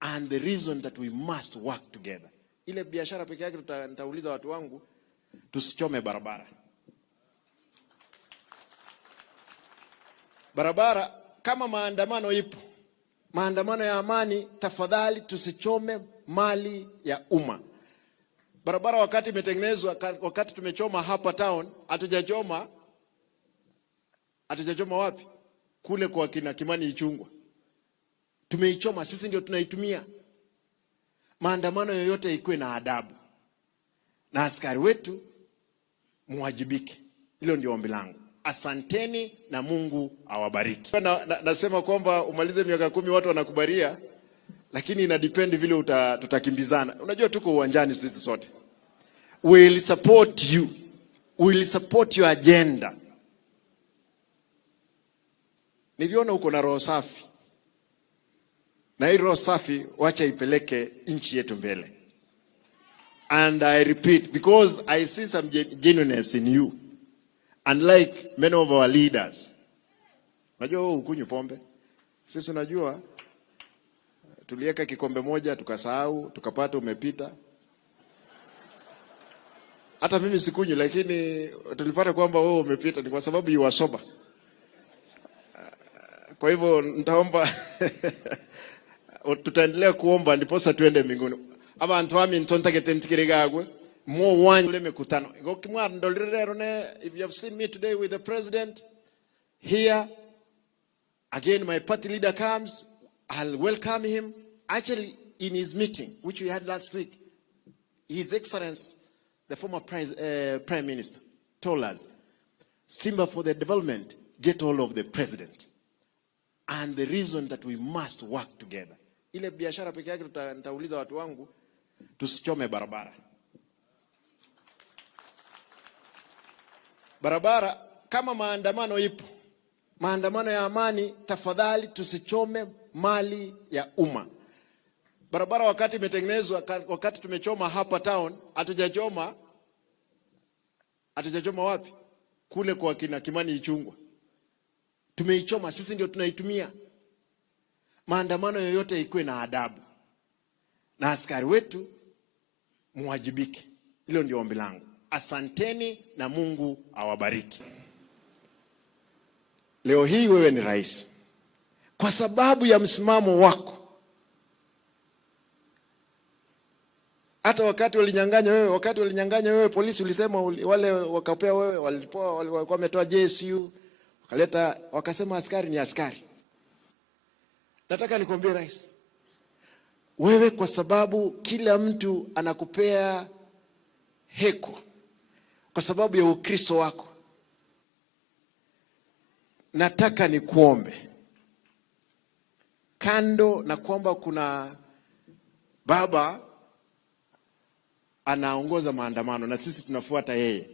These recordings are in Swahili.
and the reason that we must work together. Ile biashara peke yake nitauliza watu wangu tusichome barabara. Barabara kama maandamano ipo, maandamano ya amani, tafadhali tusichome mali ya umma. Barabara wakati imetengenezwa, wakati tumechoma hapa town, hatujachoma wapi? Kule kwa kina Kimani Ichungwa. Tumeichoma, sisi ndio tunaitumia. Maandamano yoyote ikuwe na adabu. Na askari wetu muwajibike. Hilo ndio ombi langu. Asanteni na Mungu awabariki. Nasema kwamba umalize miaka 10 watu wanakubaria, lakini ina depend vile tutakimbizana. Unajua tuko uwanjani sisi sote. We will support you. We will support your agenda. Niliona uko na roho safi. Na hii roho safi wacha ipeleke nchi yetu mbele. And I repeat, because I see some genuineness in you. Unlike many of our leaders. Unajua wewe ukunywi pombe. Sisi unajua tuliweka kikombe moja tukasahau, tukapata umepita. Hata mimi sikunywi, lakini tulipata kwamba wewe umepita ni kwa sababu you are sober. Kwa hivyo nitaomba tutaendelea kuomba ndiposa tuende mbinguni. Aba antwami ntontage tentikirigagwe mo wanyu le mikutano. Ngokimwa ndolirero ne, if you have seen me today with the president here, again my party leader comes, I'll welcome him. Actually in his meeting which we had last week, His Excellency the former Prime Minister told us, Simba for the development, get all of the president. And the reason that we must work together. Ile biashara peke yake nitauliza watu wangu tusichome barabara. Barabara kama maandamano ipo, maandamano ya amani, tafadhali tusichome mali ya umma. Barabara wakati imetengenezwa, wakati tumechoma hapa town, hatujachoma wapi? Kule kwa kina Kimani Ichungwa. Tumeichoma, sisi ndio tunaitumia. Maandamano yoyote ikuwe na adabu. Na askari wetu muwajibike. Hilo ndio ombi langu. Asanteni na Mungu awabariki. Leo hii wewe ni rais. Kwa sababu ya msimamo wako. Hata wakati walinyang'anya wewe polisi ulisema wale wakapea wewe walikuwa wametoa JSU wakasema askari ni askari. Nataka nikwambie rais, wewe kwa sababu kila mtu anakupea heko kwa sababu ya Ukristo wako, nataka nikuombe, kando na kwamba kuna baba anaongoza maandamano na sisi tunafuata yeye,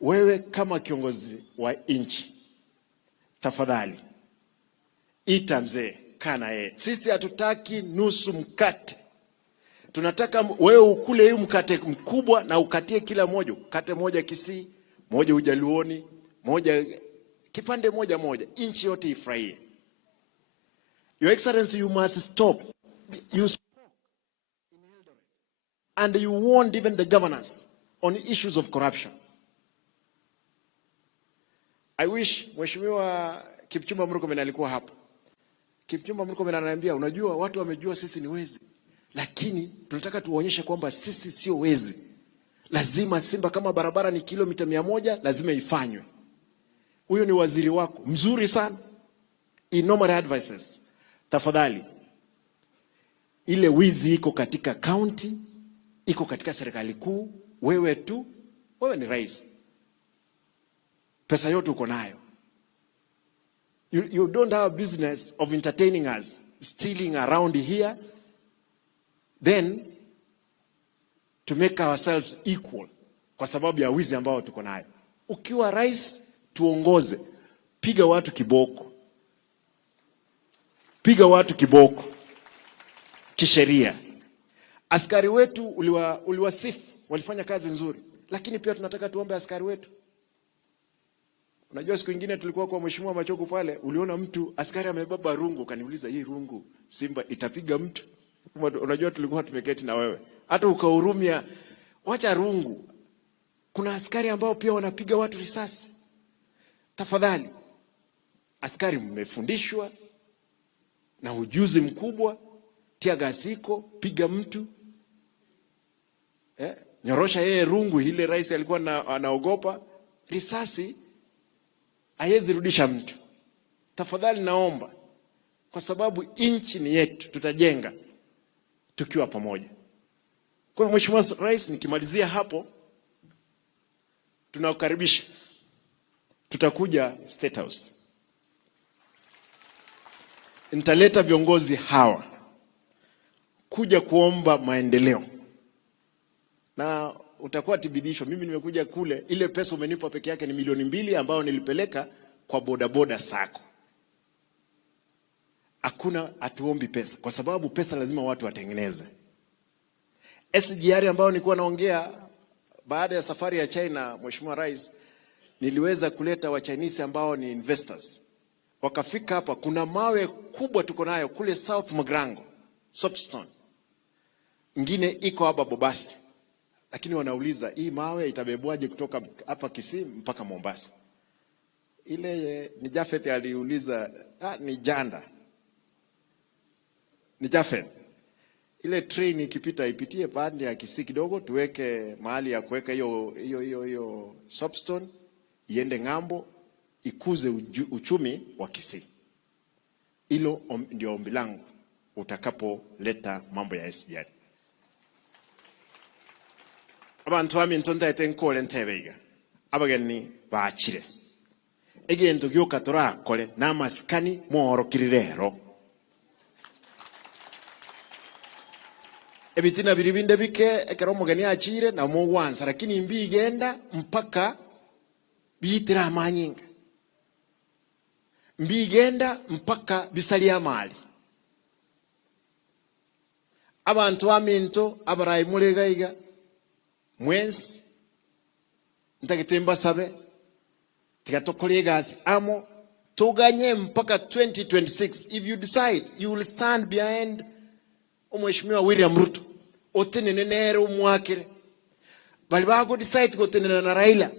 wewe kama kiongozi wa nchi, tafadhali ita mzee, kana yeye. Sisi hatutaki nusu mkate. Tunataka wewe ukule hii mkate mkubwa na ukatie kila moja. Mkate moja Kisii, moja Ujaluoni, moja kipande moja. Nchi yote ifurahie. Your Excellency, you must stop. You spoke in Eldoret and you warned even the governors on issues of corruption. I wish Mheshimiwa Kipchumba Murkomen alikuwa hapa. Kipchumba Murkomen ananiambia, unajua watu wamejua sisi ni wezi, lakini tunataka tuonyeshe kwamba sisi sio wezi. Lazima Simba kama barabara ni kilomita 100 lazima ifanywe. Huyo ni waziri wako mzuri sana. Innumerable advices. Tafadhali, ile wizi iko katika county, iko katika serikali kuu, wewe ni rais. Pesa yote uko nayo. You don't have business of entertaining us, stealing around here, then to make ourselves equal kwa sababu ya wizi ambao tuko nayo. Ukiwa rais, tuongoze. Piga watu kiboko. Piga watu kiboko kisheria. Askari wetu uliwasifu, walifanya kazi nzuri, lakini pia tunataka tuombe askari wetu. Unajua siku nyingine tulikuwa kwa Mheshimiwa Machoku pale, uliona mtu askari amebeba rungu, kaniuliza hii rungu Simba itapiga mtu? Unajua tulikuwa tumeketi na wewe. Hata ukahurumia, wacha rungu. Kuna askari ambao pia wanapiga watu risasi. Tafadhali. Askari mmefundishwa na ujuzi mkubwa, tia gasiko, piga mtu. Nyorosha yeye rungu ile rais alikuwa anaogopa, risasi haiwezi rudisha mtu. Tafadhali naomba, kwa sababu nchi ni yetu, tutajenga tukiwa pamoja. Kwa hiyo Mheshimiwa Rais, nikimalizia hapo, tunakukaribisha. Tutakuja State House. Nitaleta viongozi hawa kuja kuomba maendeleo. Na utakuwa tibidisho, mimi nimekuja kule, ile pesa umenipa peke yake ni milioni 2 ambayo nilipeleka kwa bodaboda sako. Hakuna atuombi pesa, kwa sababu pesa lazima watu watengeneze. SGR ambayo nilikuwa naongea baada ya safari ya China, Mheshimiwa Rais, niliweza kuleta wa Chinese ambao ni investors. Wakafika hapa, kuna mawe kubwa tuko nayo kule South Magrango, soapstone. Ingine iko hapa Bobasi. Lakini wanauliza, hii mawe itabebwaje kutoka hapa Kisii mpaka Mombasa? Ile ni Jafet aliuliza, ni Janda. Ni Jafet. Ile train ikipita ipitie pande ya Kisii kidogo, tuweke mahali ya kuweka hiyo soapstone, iende ng'ambo, ikuze uchumi wa Kisii. Hilo ndio ombi langu utakapoleta mambo ya SGR. Abantu bami ntondaite nkole ntebeiga abageni baachire egento gyoka torakole namasikani mworokirirero ebitina biribinde bike ekero omugeni achire na mugwanza, lakini mbi igenda mpaka biitira amanyinga, mbi igenda mpaka bisali amali. Abantu baminto abarayi mulegaiga mwensi ntakitemba sabe tikatokolegas amo tuganye mpaka 2026. If you decide you will stand behind Mheshimiwa William Ruto, otenene nero mwakire bali bago decide gotenena na Raila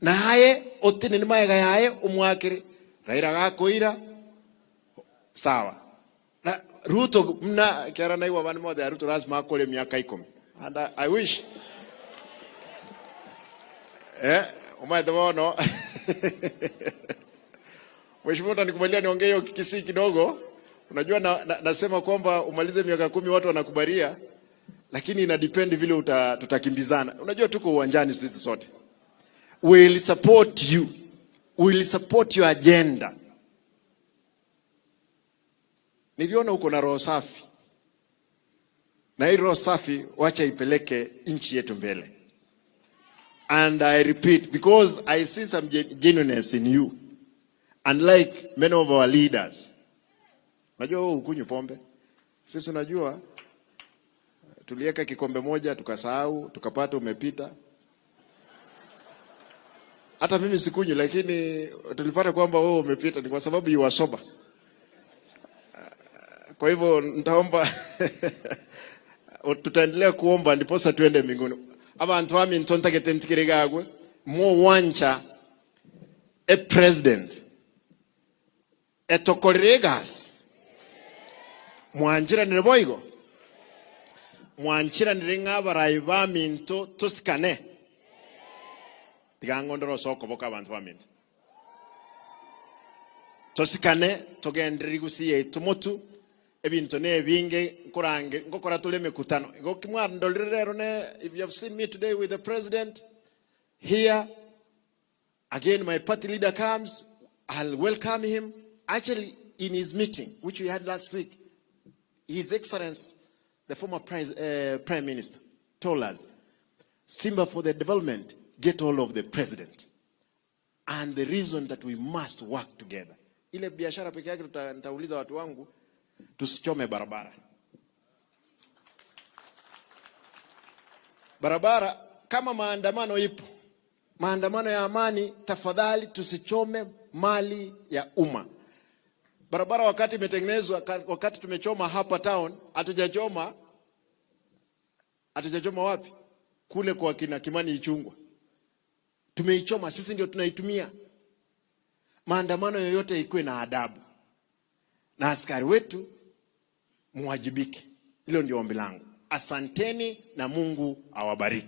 na haye otenene maega yaye umwakire Raila gakoira sawa na Ruto mna kiara na iwa bani moja Ruto lazima akole miaka 10. And I wish umaidhawono Mheshimiwa nikubalia niongee hiyo Kisii kidogo. Unajua nasema kwamba umalize miaka 10 watu wanakubaria, lakini ina depend vile tutakimbizana. Unajua tuko uwanjani sisi sote. We will support you. We will support your agenda. Niliona uko na roho safi. Na hii roho safi wacha ipeleke nchi yetu mbele. And I repeat, because I see some genuineness in you, unlike many of our leaders. Najua ukunywi pombe. Sisi unajua tulieka kikombe moja tukasahau, tukapata umepita. Hata mimi sikunywi, lakini tulipata kwamba wewe umepita ni kwa sababu you are sober. Kwa hivyo nitaomba tutaendelea kuomba ndiposa tuende mbinguni. Abantu bami ntontagete ntikirigagwe mo wancha president etokoregas mwanjira nireboigo mwanjira niringabarayi bami nto tosikane digangondoro soko boka abantu bami tosikane togenderi gusiye tumutu ebintu ne binge nkorange ngokora tuleme kutano ngokimwa ndolirero ne. If you have seen me today with the president here, again my party leader comes, I'll welcome him. Actually in his meeting which we had last week, His Excellency the former Prime Minister told us, Simba for the development get all of the president, and the reason that we must work together. Ile biashara peke yake nitauliza watu wangu tusichome barabara. Barabara kama maandamano ipo, maandamano ya amani, tafadhali tusichome mali ya umma. Barabara wakati imetengenezwa, wakati tumechoma hapa town, hatujachoma wapi? Kule kwa kina Kimani Ichungwa. Tumeichoma, sisi ndio tunaitumia. Maandamano yoyote ikuwe na adabu. Na askari wetu muwajibike. Hilo ndio ombi langu. Asanteni na Mungu awabariki.